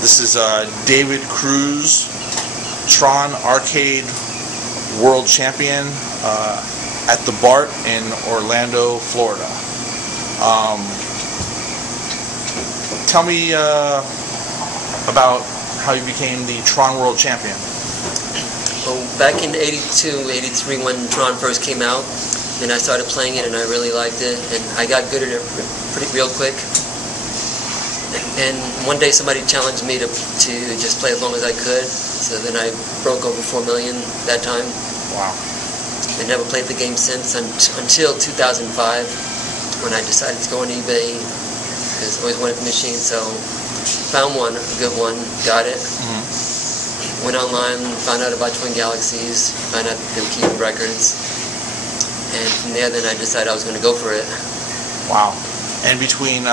This is David Cruz, TRON Arcade World Champion at the BART in Orlando, Florida. Tell me about how you became the TRON World Champion. Well, back in '82, '83, when TRON first came out, and I started playing it, and I really liked it, and I got good at it real quick. And one day somebody challenged me to just play as long as I could, so then I broke over 4 million that time. Wow. I never played the game since until 2005, when I decided to go on eBay, because I always wanted the machine, so found one, a good one, got it. Went online, found out about Twin Galaxies, found out they were keeping records, and from there then I decided I was going to go for it. Wow. And between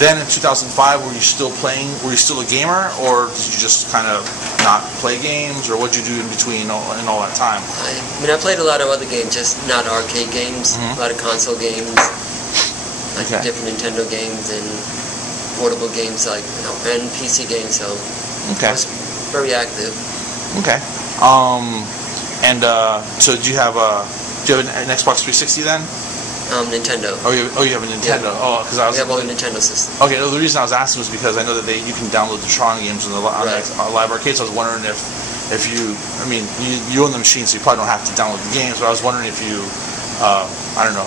then and 2005, were you still playing? Were you still a gamer, or did you just kind of not play games, or what did you do in between in all that time? I mean, I played a lot of other games, just not arcade games. A lot of console games, like different Nintendo games and portable games, like and PC games. So I was very active. Okay. So do you have an Xbox 360 then? Nintendo. Oh, you have a Nintendo. Yeah. Oh, because I was. We have all the Nintendo systems. Okay, the reason I was asking was because I know that you can download the TRON games on the live arcade. So I was wondering if you, I mean, you own the machine, so you probably don't have to download the games. But I was wondering if you, I don't know,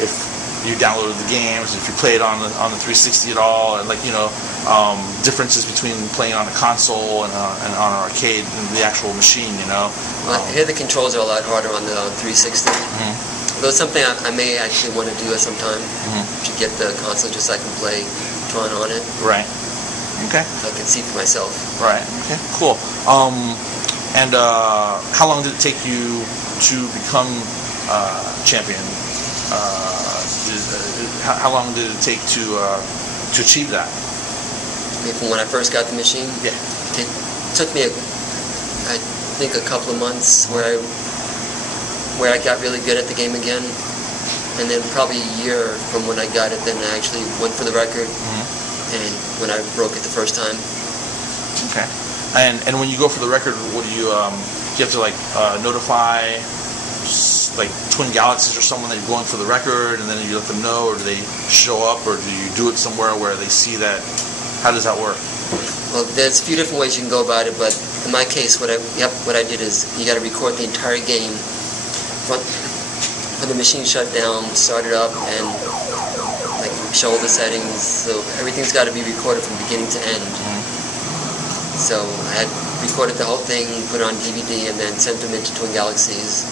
if you downloaded the games, if you played on the 360 at all, and differences between playing on a console and on an arcade and the actual machine. Well, here the controls are a lot harder on the 360. Though it's something I may actually want to do at some time, to get the console just so I can play TRON on it. Right. Okay. So I can see for myself. Right. Okay. Cool. And how long did it take you to become champion? How long did it take to achieve that? I mean, from when I first got the machine? Yeah. It took me, I think, a couple of months where I got really good at the game again, and then probably a year from when I got it, then I actually went for the record, and when I broke it the first time. Okay. And when you go for the record, what do you have to notify Twin Galaxies or someone that you're going for the record, and then you let them know, or do they show up, or do you do it somewhere where they see that? How does that work? Well, there's a few different ways you can go about it, but in my case, what I did is you got to record the entire game when the machine shut down, start it up, and show all the settings. So everything's got to be recorded from beginning to end. So I had recorded the whole thing, put it on DVD, and then sent them into Twin Galaxies.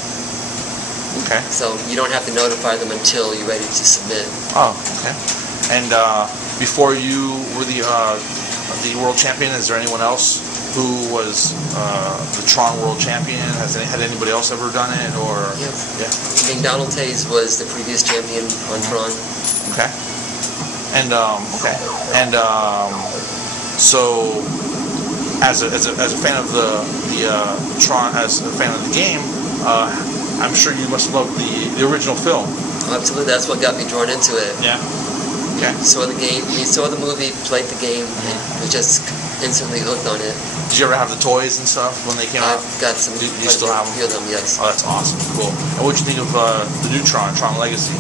Okay. So you don't have to notify them until you're ready to submit. Oh, okay. And before you were the world champion, is there anyone else who was the TRON World Champion? Had anybody else ever done it, or? Yeah. I mean, Donald Tays was the previous champion on TRON. Okay. And so, as a fan of the TRON, as a fan of the game, I'm sure you must love the original film. Oh, absolutely, that's what got me drawn into it. Yeah. Okay. Saw the game, we saw the movie, played the game, and was just instantly hooked on it. Did you ever have the toys and stuff when they came out? I've got some. Do you still have them? A few of them, yes. Oh, that's awesome. Cool. And what did you think of the new TRON Legacy?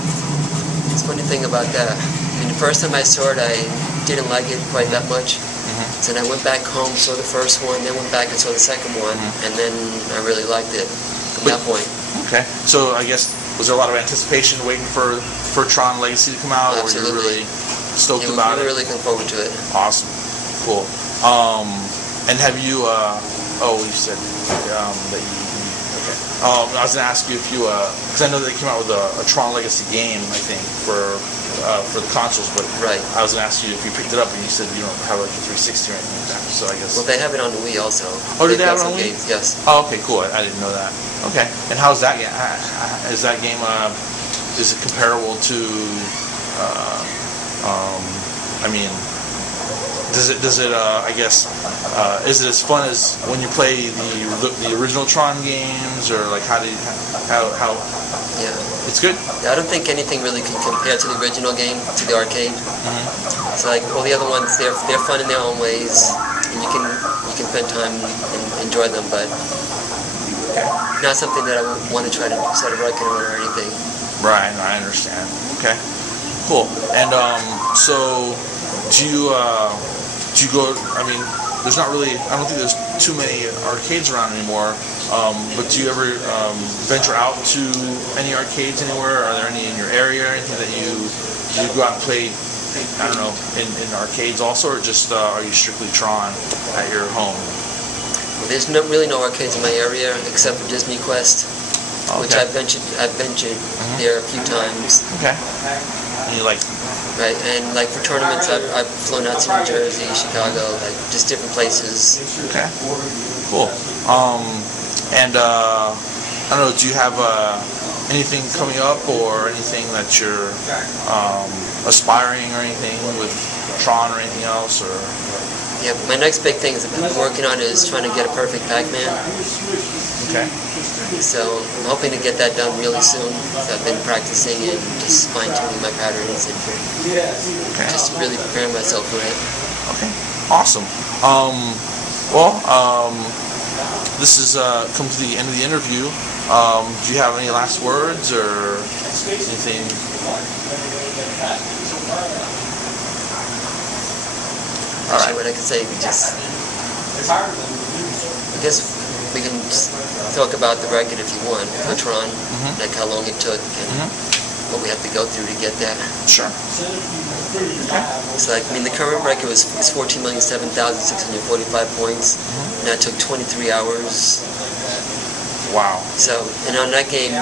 It's a funny thing about that. I mean, the first time I saw it, I didn't like it quite that much. So then I went back home, saw the first one, then went back and saw the second one, and then I really liked it from that point. Okay. So I guess, was there a lot of anticipation waiting for TRON Legacy to come out? Absolutely. Or were you really stoked about it? We were really looking forward to it. Awesome. Cool. And have you, you said that you, okay. I was going to ask you if you, because I know they came out with a TRON Legacy game, I think, for the consoles, but I was going to ask you if you picked it up, and you said you don't have a 360 or anything like that, so I guess. Well, they have it on the Wii also. Oh, do they have it on Wii? Games, yes. Oh, okay, cool. I didn't know that. Okay. And how's that game? Is that game, is it comparable to, I mean, does it I guess is it as fun as when you play the original TRON games, or like how yeah, it's good? I don't think anything really can compare to the original game, to the arcade. So like all the other ones, they're fun in their own ways, and you can spend time and enjoy them, but not something that I would want to try to set a record on or anything. Right, I understand. Okay, cool. And so do you go? I mean, there's not really. I don't think there's too many arcades around anymore. But do you ever venture out to any arcades anywhere? Are there any in your area or anything that do you go out and play? I don't know, in arcades also, or just are you strictly TRON at your home? Well, there's really no arcades in my area except for Disney Quest, which I've ventured there a few times. Okay. And you like? Right, and like for tournaments, I've flown out to New Jersey, Chicago, like just different places. Okay. Cool. And I don't know, do you have anything coming up or anything that you're aspiring or anything with TRON or anything else? Or yeah, my next big thing I've been working on is trying to get a perfect Pac-Man. Okay. So I'm hoping to get that done really soon. So I've been practicing and just fine-tuning my patterns and just really preparing myself for it. Okay. Awesome. This is come to the end of the interview. Do you have any last words or anything? All right. What I can say, I guess we can talk about the record if you want, for TRON, like how long it took and what we have to go through to get that. Sure. Okay. So like, I mean, the current record is 14,007,645 points, and that took 23 hours. Wow. So, and on that game,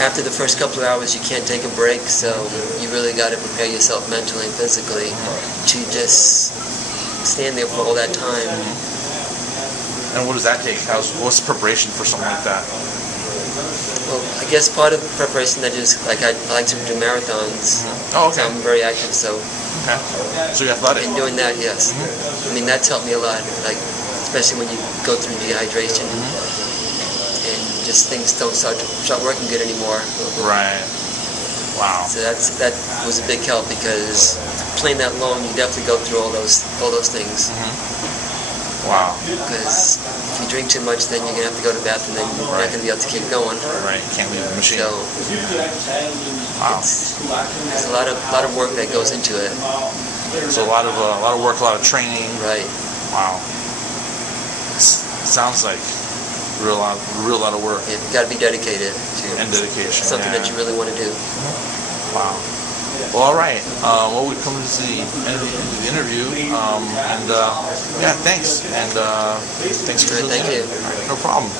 after the first couple of hours, you can't take a break, so you really got to prepare yourself mentally and physically to just stand there for all that time. And what does that take? What's the preparation for something like that? Well, I guess part of the preparation that is, like, I like to do marathons. Oh, okay. So I'm very active, so. Okay. So you're athletic. In doing that, yes. I mean, that's helped me a lot, like, especially when you go through dehydration and just things don't start working good anymore. Right. Wow. So that was a big help, because playing that long, you definitely go through all those things. Wow. Because if you drink too much, then you're gonna have to go to the bathroom, then you're not gonna be able to keep going. Right. You can't leave the machine. So wow. There's a lot of work that goes into it. So a lot of work, a lot of training. Right. Wow. It sounds like real lot of work. Yeah, you got to be dedicated to dedication. Something that you really want to do. Wow. Well, all right. Well, we've come to the end of the interview, and yeah, thanks, and thanks for Thank you. No problem.